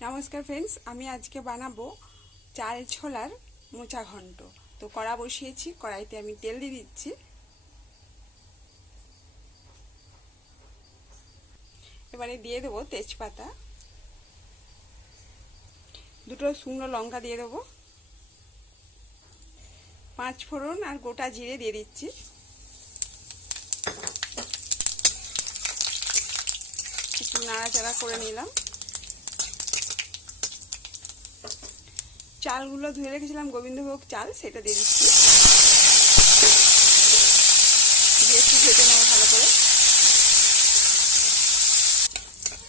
नमस्कार फ्रेंड्स, आमी आज के बानाबो चाल छोलार मोचा घंट। तो कड़ा बसिएछि, कड़ाईते आमी तेल दिए दिচ্ছি। এবারে দিয়ে দেব তেজপাতা, দুটো শুকনো লঙ্কা দিয়ে দেব, 5 ফোড়ন আর গোটা জিরে দিয়ে দিচ্ছি। একটু নাড়াচাড়া করে নিলাম। চালগুলো ধুয়ে রেখেছিলাম গোবিন্দভোগ চাল, সেটা দিয়ে দিচ্ছি। দিয়ে একটু ভেজে নেব ভালো করে।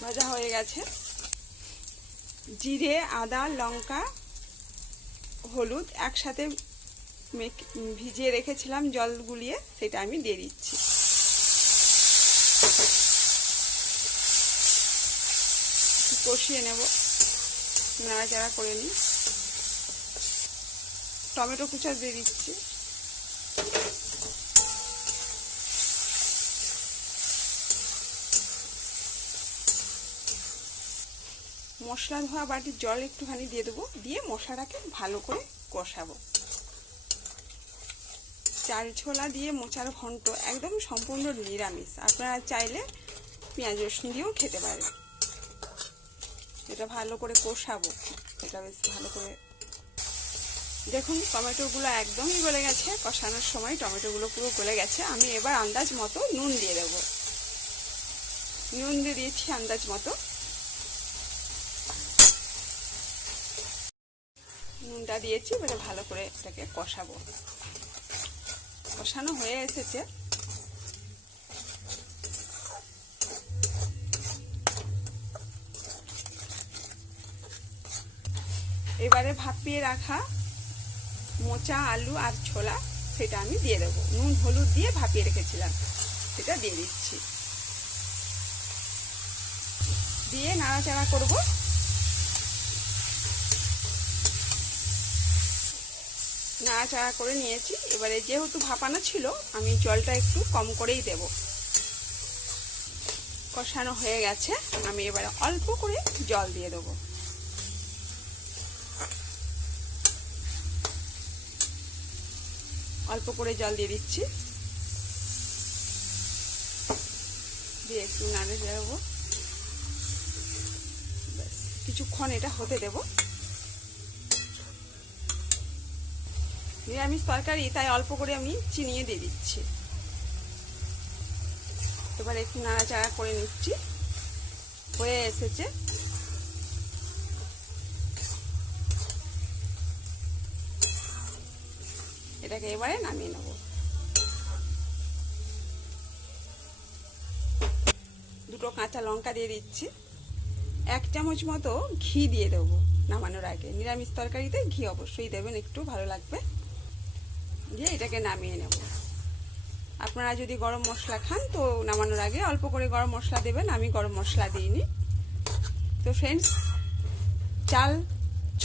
ভাজা হয়ে গেছে। জিরে, আদা, লঙ্কা, হলুদ একসাথে ভিজিয়ে রেখেছিলাম জল গুলিয়ে, সেটা আমি দিয়ে দিচ্ছি। কষিয়ে নেব, নাড়াচাড়া করে নিই। টমেটো কুচা দিয়ে দিচ্ছি। মশলা ধোয়া বাটির জল একটুখানি দিয়ে দেবো, দিয়ে মশলাটাকে ভালো করে কষাবো। চাল ছোলা দিয়ে মোচার ঘন্ট একদম সম্পূর্ণ নিরামিষ, আপনারা চাইলে পেঁয়াজ রসুন দিয়েও খেতে পারেন। এটা ভালো করে কষাবো, এটা বেশ ভালো করে। দেখুন টমেটোগুলো একদমই গলে গেছে, কষানোর সময় টমেটোগুলো পুরো গলে গেছে। আমি এবার আন্দাজ মতো নুন দিয়ে দেবো। নুন দিয়ে দিয়েছি আন্দাজ মতো। নুনটা দিয়েছি, এবারে ভালো করে এটাকে কষাবো। কষানো হয়ে এসেছে। এবারে ভাপিয়ে রাখা মোচা, আলু আর ছোলা সেটা আমি দিয়ে দেবো। নুন হলুদ দিয়ে ভাপিয়ে রেখেছিলাম, সেটা দিয়ে দিচ্ছি। দিয়ে নাড়াচাড়া করব। নাড়াচাড়া করে নিয়েছি। এবারে যেহেতু ভাপানো ছিল, আমি জলটা একটু কম করেই দেব। কষানো হয়ে গেছে, আমি এবারে অল্প করে জল দিয়ে দেবো। অল্প করে জল দিয়ে দিচ্ছি, দিয়ে একটু নাড়ে দেবো। ব্যাস কিছুক্ষণ এটা হতে দেব। নিরামিষ তরকারি, তাই অল্প করে আমি চিনি দিয়ে দিচ্ছি। এবার একটু নাড়াচাড়া করে নিচ্ছি। হয়ে এসেছে। এটাকে এবারে নামিয়ে নেব। দুটো কাঁচা লঙ্কা দিয়ে দিচ্ছি। 1 চামচ মতো ঘি দিয়ে দেবো নামানোর আগে। নিরামিষ তরকারিতে ঘি অবশ্যই দেবেন, একটু ভালো লাগবে। দিয়ে এটাকে নামিয়ে নেব। আপনারা যদি গরম মশলা খান তো নামানোর আগে অল্প করে গরম মশলা দেবেন, আমি গরম মশলা দিইনি। তো ফ্রেন্ডস, চাল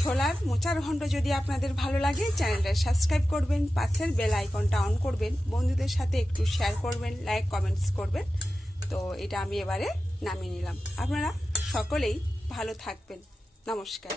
ছোলার মোচার ঘন্ট যদি আপনাদের ভালো লাগে, চ্যানেলটা সাবস্ক্রাইব করবেন, পাশের বেল আইকনটা অন করবেন, বন্ধুদের সাথে একটু শেয়ার করবেন, লাইক কমেন্টস করবেন। তো এটা আমি এবারে নামিয়ে নিলাম। আপনারা সকলেই ভালো থাকবেন। নমস্কার।